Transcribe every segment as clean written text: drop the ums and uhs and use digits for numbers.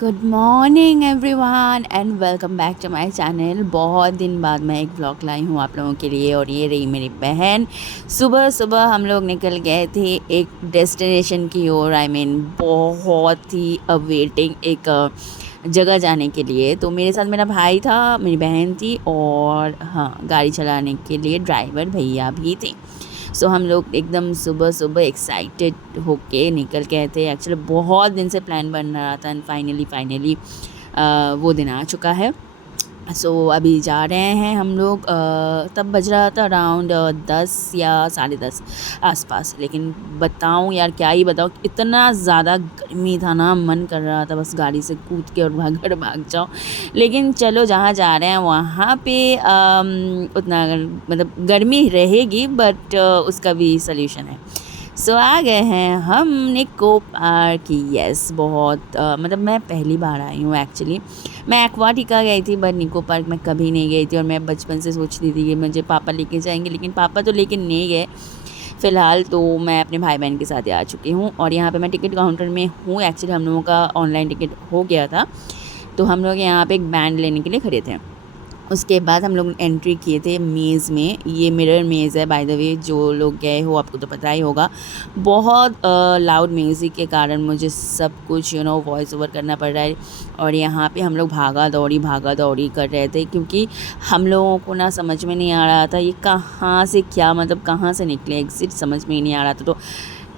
Good morning everyone and welcome back to my channel. बहुत दिन बाद मैं एक व्लॉग लाई हूँ आप लोगों के लिए और ये रही मेरी बहन। सुबह सुबह हम लोग निकल गए थे एक डेस्टिनेशन की ओर। बहुत ही अवेटिंग एक जगह जाने के लिए। तो मेरे साथ मेरा भाई था, मेरी बहन थी और हाँ, गाड़ी चलाने के लिए ड्राइवर भैया भी थे। सो हम लोग एकदम सुबह सुबह एक्साइटेड होके निकल गए थे। एक्चुअली बहुत दिन से प्लान बन रहा था एंड फाइनली वो दिन आ चुका है। अभी जा रहे हैं हम लोग। तब बज रहा था अराउंड 10 या 10:30 आसपास। लेकिन बताऊं यार, क्या ही बताऊं, इतना ज़्यादा गर्मी था ना, मन कर रहा था बस गाड़ी से कूद के और घर भाग जाऊं। लेकिन चलो, जहाँ जा रहे हैं वहाँ पे उतना मतलब गर्मी रहेगी, बट उसका भी सल्यूशन है। आ गए हैं हम निको पार्क। यस, बहुत मतलब मैं पहली बार आई हूँ एक्चुअली। मैं एक्वाटिका गई थी बट निको पार्क में कभी नहीं गई थी। और मैं बचपन से सोचती थी कि मुझे पापा लेके जाएंगे, लेकिन पापा तो लेके नहीं गए। फ़िलहाल तो मैं अपने भाई बहन के साथ ही आ चुकी हूँ और यहाँ पे मैं टिकट काउंटर में हूँ। एक्चुअली हम लोगों का ऑनलाइन टिकट हो गया था, तो हम लोग यहाँ पे एक बैंड लेने के लिए खड़े थे। उसके बाद हम लोग एंट्री किए थे मेज़ में। ये मिरर मेज़ है बाय द वे, जो लोग गए हो आपको तो पता ही होगा। बहुत लाउड म्यूज़िक के कारण मुझे सब कुछ वॉइस ओवर करना पड़ रहा है। और यहाँ पे हम लोग भागा दौड़ी कर रहे थे, क्योंकि हम लोगों को ना समझ में नहीं आ रहा था ये कहाँ से क्या, मतलब कहाँ से निकले, एग्ज़िट समझ में ही नहीं आ रहा था। तो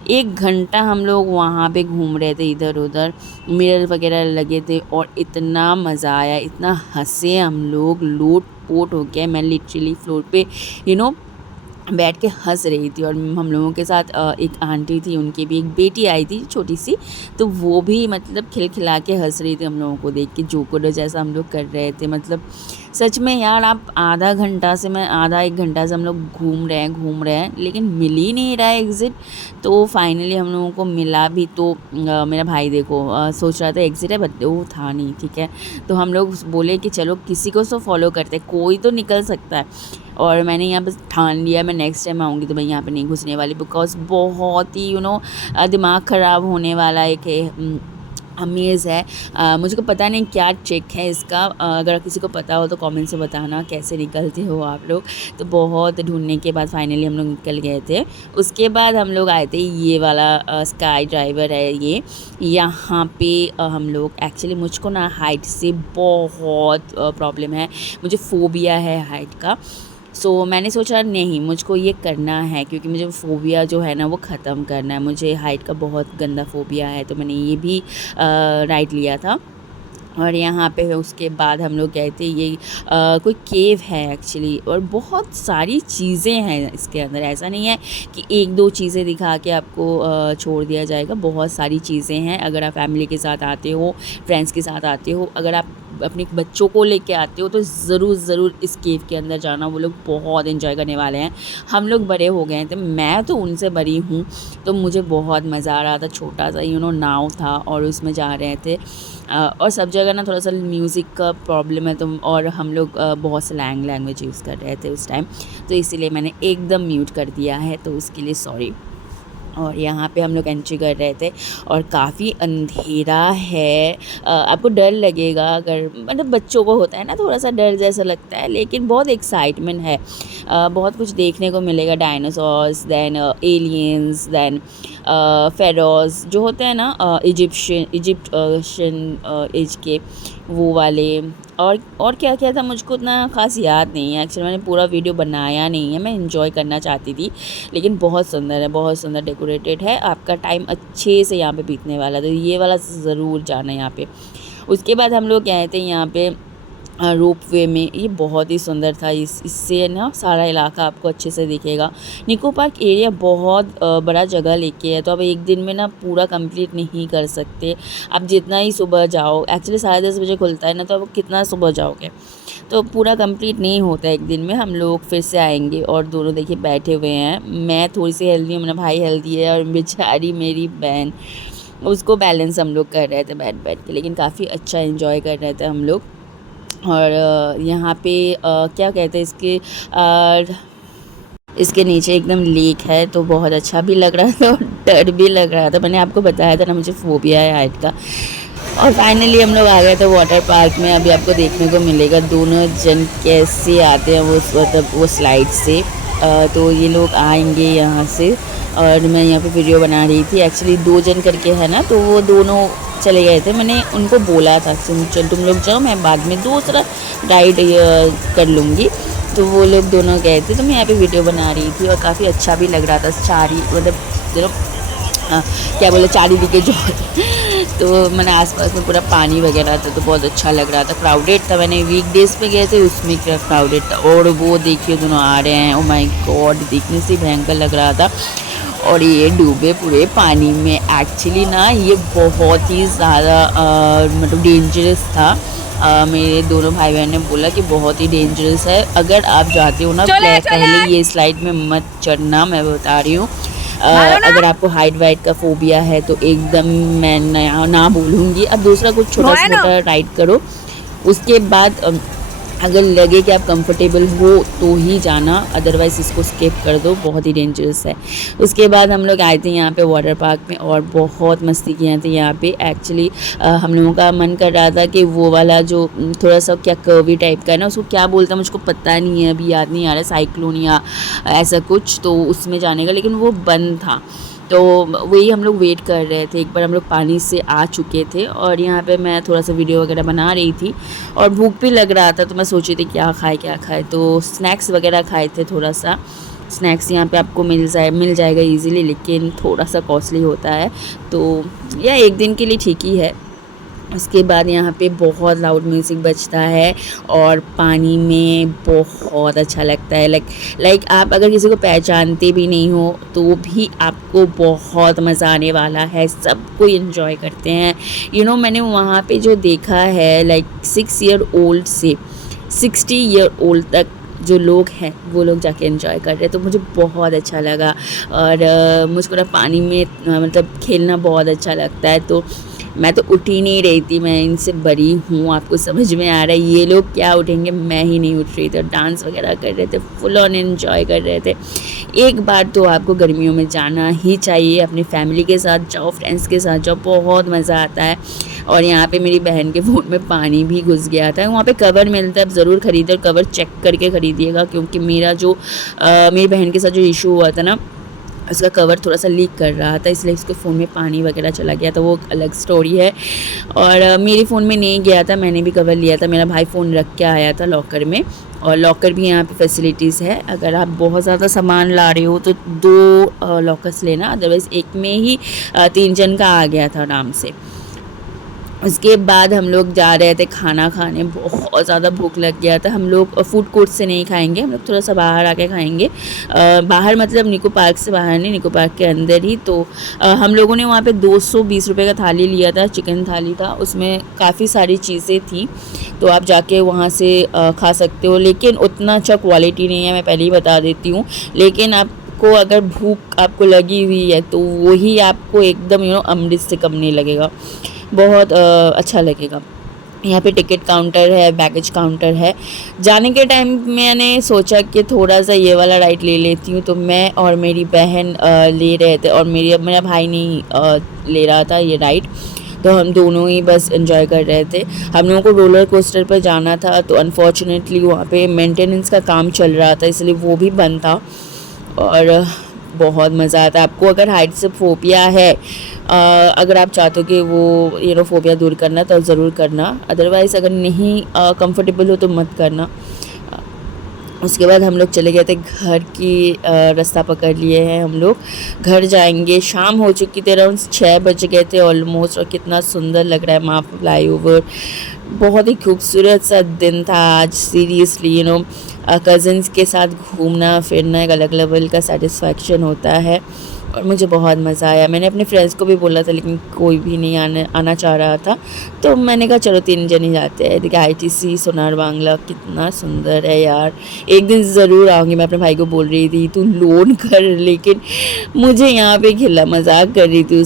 1 घंटा हम लोग वहाँ पे घूम रहे थे इधर उधर, मिरर वगैरह लगे थे और इतना मज़ा आया, इतना हँसे हम लोग, लोट पोट हो गया। मैं लिटरली फ्लोर पे यू नो बैठ के हंस रही थी। और हम लोगों के साथ एक आंटी थी, उनकी भी एक बेटी आई थी छोटी सी, तो वो भी मतलब खिलखिला के हंस रही थी हम लोगों को देख के, जोकर जैसा हम लोग कर रहे थे। मतलब सच में यार, आप आधा 1 घंटा से हम लोग घूम रहे हैं लेकिन मिल ही नहीं रहा है एग्ज़िट। तो फाइनली हम लोगों को मिला भी। तो मेरा भाई देखो सोच रहा था एग्ज़िट है, बट वो था नहीं, ठीक है। तो हम लोग बोले कि चलो किसी को तो फॉलो करते, कोई तो निकल सकता है। और मैंने यहाँ पर ठान लिया, मैं नेक्स्ट टाइम आऊँगी तो मैं यहाँ पे नहीं घुसने वाली, बिकॉज़ बहुत ही दिमाग ख़राब होने वाला एक अमेज़ है। मुझे को पता नहीं क्या ट्रिक है इसका। अगर किसी को पता हो तो कमेंट से बताना कैसे निकलते हो आप लोग। तो बहुत ढूंढने के बाद फाइनली हम लोग निकल गए थे। उसके बाद हम लोग आए थे, ये वाला स्काई ड्राइवर है ये। यहाँ पे हम लोग एक्चुअली, मुझको ना हाइट से बहुत प्रॉब्लम है, मुझे फ़ोबिया है हाइट का। मैंने सोचा नहीं, मुझको ये करना है, क्योंकि मुझे फ़ोबिया जो है ना वो ख़त्म करना है। मुझे हाइट का बहुत गंदा फ़ोबिया है, तो मैंने ये भी राइड लिया था। और यहाँ पे उसके बाद हम लोग गए थे, ये कोई केव है एक्चुअली, और बहुत सारी चीज़ें हैं इसके अंदर। ऐसा नहीं है कि 1-2 चीज़ें दिखा के आपको छोड़ दिया जाएगा। बहुत सारी चीज़ें हैं। अगर आप फैमिली के साथ आते हो, फ्रेंड्स के साथ आते हो, अगर आप अपने बच्चों को लेके आते हो, तो ज़रूर इस केव के अंदर जाना। वो लोग बहुत एंजॉय करने वाले हैं। हम लोग बड़े हो गए थे, मैं तो उनसे बड़ी हूँ, तो मुझे बहुत मज़ा आ रहा था। छोटा सा नाव था और उसमें जा रहे थे। और सब जगह ना थोड़ा सा म्यूज़िक का प्रॉब्लम है, तो और हम लोग बहुत स्लैंग लैंग्वेज यूज़ कर रहे थे उस टाइम, तो इसीलिए मैंने एकदम म्यूट कर दिया है, तो उसके लिए सॉरी। और यहाँ पे हम लोग एंट्री कर रहे थे और काफ़ी अंधेरा है। आपको डर लगेगा, अगर मतलब बच्चों को होता है ना थोड़ा सा डर जैसा लगता है, लेकिन बहुत एक्साइटमेंट है। बहुत कुछ देखने को मिलेगा, dinosaurs, then aliens, then pharaohs जो होते हैं ना, इजिप्शियन एज के वो वाले। और क्या क्या था मुझको उतना ख़ास याद नहीं है एक्चुअली, मैंने पूरा वीडियो बनाया नहीं है, मैं एंजॉय करना चाहती थी। लेकिन बहुत सुंदर है, बहुत सुंदर डेकोरेटेड है। आपका टाइम अच्छे से यहाँ पे बीतने वाला है, तो ये वाला ज़रूर जाना है यहाँ पे। उसके बाद हम लोग गए थे यहाँ पे रोप वे में। ये बहुत ही सुंदर था। इससे ना सारा इलाका आपको अच्छे से दिखेगा। निको पार्क एरिया बहुत बड़ा जगह लेके है, तो आप एक दिन में ना पूरा कंप्लीट नहीं कर सकते। आप जितना ही सुबह जाओ, एक्चुअली 10:30 बजे खुलता है ना, तो आप कितना सुबह जाओगे, तो पूरा कंप्लीट नहीं होता एक दिन में। हम लोग फिर से आएंगे। और दोनों देखिए बैठे हुए हैं, मैं थोड़ी सी हेल्दी हूँ, मेरा भाई हेल्दी है, और बेचारी मेरी बहन, उसको बैलेंस हम लोग कर रहे थे बैठ बैठ के, लेकिन काफ़ी अच्छा इन्जॉय कर रहे थे हम लोग। और यहाँ पे क्या कहते हैं इसके नीचे एकदम लेक है, तो बहुत अच्छा भी लग रहा था और डर भी लग रहा था। मैंने आपको बताया था ना मुझे फ़ोबिया है हाइट का। और फाइनली हम लोग आ गए थे वाटर पार्क में। अभी आपको देखने को मिलेगा दोनों जन कैसे आते हैं वो मतलब वो स्लाइड से। तो ये लोग आएंगे यहाँ से और मैं यहाँ पे वीडियो बना रही थी। एक्चुअली 2 जन करके है ना, तो वो दोनों चले गए थे। मैंने उनको बोला था चल तुम लोग जाओ, मैं बाद में दूसरा राइड कर लूँगी। तो वो लोग दोनों गए थे, तो मैं यहाँ पे वीडियो बना रही थी और काफ़ी अच्छा भी लग रहा था। चारी मतलब क्या बोले चारिदिके जो तो मैंने आसपास में पूरा पानी वगैरह था, तो बहुत अच्छा लग रहा था। क्राउडेड था, मैंने वीकडेज पे गए थे उसमें क्या क्राउडेड था। और वो देखिए दोनों आ रहे हैं, ओ माय गॉड, देखने से भयंकर लग रहा था। और ये डूबे पूरे पानी में। एक्चुअली ना ये बहुत ही ज़्यादा मतलब डेंजरस था। मेरे दोनों भाई बहन ने बोला कि बहुत ही डेंजरस है, अगर आप जाते हो ना पहले ये स्लाइड में मत चढ़ना, मैं बता रही हूँ। अगर आपको हाइट वाइट का फोबिया है तो एकदम मैं ना बोलूँगी। अब दूसरा कुछ छोटा मोटा राइड करो, उसके बाद अगर लगे कि आप कंफर्टेबल हो तो ही जाना, अदरवाइज़ इसको स्किप कर दो, बहुत ही डेंजरस है। उसके बाद हम लोग आए थे यहाँ पे वाटर पार्क में और बहुत मस्ती किए थे यहाँ पे। एक्चुअली हम लोगों का मन कर रहा था कि वो वाला जो थोड़ा सा क्या कर्वी टाइप का है ना, उसको क्या बोलता है मुझको पता नहीं है, अभी याद नहीं आ रहा, साइक्लोन या ऐसा कुछ, तो उसमें जाने का, लेकिन वो बंद था। तो वही हम लोग वेट कर रहे थे। एक बार हम लोग पानी से आ चुके थे और यहाँ पे मैं थोड़ा सा वीडियो वगैरह बना रही थी और भूख भी लग रहा था, तो मैं सोची थी क्या खाए। तो स्नैक्स वगैरह खाए थे। थोड़ा सा स्नैक्स यहाँ पे आपको मिल जाएगा इजीली, लेकिन थोड़ा सा कॉस्टली होता है, तो यह एक दिन के लिए ठीक ही है। उसके बाद यहाँ पे बहुत लाउड म्यूज़िक बजता है और पानी में बहुत अच्छा लगता है। लाइक आप अगर किसी को पहचानते भी नहीं हो तो भी आपको बहुत मज़ा आने वाला है। सब कोई एंजॉय करते हैं। मैंने वहाँ पे जो देखा है, लाइक 6 ईयर ओल्ड से 60 ईयर ओल्ड तक जो लोग हैं वो लोग जाके एंजॉय कर रहे हैं, तो मुझे बहुत अच्छा लगा। और मुझको ना पानी में मतलब खेलना बहुत अच्छा लगता है, तो मैं तो उठ ही नहीं रही थी। मैं इनसे बड़ी हूँ, आपको समझ में आ रहा है। ये लोग क्या उठेंगे, मैं ही नहीं उठ रही थी। डांस वगैरह कर रहे थे, फुल ऑन एंजॉय कर रहे थे। एक बार तो आपको गर्मियों में जाना ही चाहिए, अपनी फैमिली के साथ जाओ, फ्रेंड्स के साथ जाओ, बहुत मज़ा आता है। और यहाँ पे मेरी बहन के फ़ोन में पानी भी घुस गया था। वहाँ पे कवर मिलता है, आप ज़रूर ख़रीदें और कवर चेक करके ख़रीदिएगा, क्योंकि मेरी बहन के साथ जो इशू हुआ था ना, उसका कवर थोड़ा सा लीक कर रहा था, इसलिए उसके फ़ोन में पानी वगैरह चला गया था। वो अलग स्टोरी है। और मेरे फ़ोन में नहीं गया था, मैंने भी कवर लिया था। मेरा भाई फ़ोन रख के आया था लॉकर में, और लॉकर भी यहाँ पे फैसिलिटीज़ है। अगर आप बहुत ज़्यादा सामान ला रहे हो तो 2 लॉकर्स लेना, अदरवाइज़ एक में ही 3 जन का आ गया था आराम से। उसके बाद हम लोग जा रहे थे खाना खाने। बहुत ज़्यादा भूख लग गया था। हम लोग फूड कोर्ट से नहीं खाएंगे, हम लोग थोड़ा सा बाहर आके खाएंगे। बाहर मतलब निको पार्क से बाहर नहीं, निको पार्क के अंदर ही। तो हम लोगों ने वहाँ पे 220 रुपये का थाली लिया था, चिकन थाली था, उसमें काफ़ी सारी चीज़ें थी। तो आप जाके वहाँ से खा सकते हो, लेकिन उतना अच्छा क्वालिटी नहीं है, मैं पहले ही बता देती हूँ। लेकिन आपको अगर भूख आपको लगी हुई है तो वही आपको एकदम अमृत से कम नहीं लगेगा, बहुत अच्छा लगेगा। यहाँ पे टिकट काउंटर है, बैगेज काउंटर है। जाने के टाइम मैंने सोचा कि थोड़ा सा ये वाला राइड ले लेती हूँ, तो मैं और मेरी बहन ले रहे थे, और मेरा भाई नहीं ले रहा था ये राइड, तो हम दोनों ही बस एंजॉय कर रहे थे। हम लोगों को रोलर कोस्टर पर जाना था, तो अनफॉर्चुनेटली वहाँ पे मेंटेनेंस का काम चल रहा था, इसलिए वो भी बंद था। और बहुत मज़ा आता है। आपको अगर हाइट से फोबिया है, अगर आप चाहते हो कि वो फोबिया दूर करना, तो ज़रूर करना, अदरवाइज़ अगर नहीं कंफर्टेबल हो तो मत करना। उसके बाद हम लोग चले गए थे घर की रास्ता पकड़ लिए हैं, हम लोग घर जाएंगे। शाम हो चुकी थी, अराउंड 6 बज गए थे ऑलमोस्ट, और कितना सुंदर लग रहा है वहाँ पर फ्लाईओवर। बहुत ही खूबसूरत सा दिन था आज, सीरियसली कज़न्स के साथ घूमना फिरना एक अलग लेवल का सेटिस्फैक्शन होता है, और मुझे बहुत मज़ा आया। मैंने अपने फ्रेंड्स को भी बोला था, लेकिन कोई भी नहीं आना चाह रहा था, तो मैंने कहा चलो 3 जन ही जाते हैं। देखिए ITC सोनार बांग्ला कितना सुंदर है यार, एक दिन ज़रूर आऊँगी। मैं अपने भाई को बोल रही थी तू लोन कर, लेकिन मुझे यहाँ पे खिला मजाक कर रही थी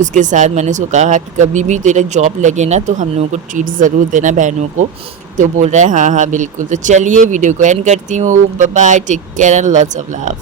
उसके साथ। मैंने उसको कहा कि कभी भी तेरा जॉब लगे ना तो हम लोगों को ट्रीट ज़रूर देना बहनों को, तो बोल रहा है हाँ हाँ बिल्कुल। तो चलिए वीडियो को एंड करती हूँ। Bye bye, take care and lots of love.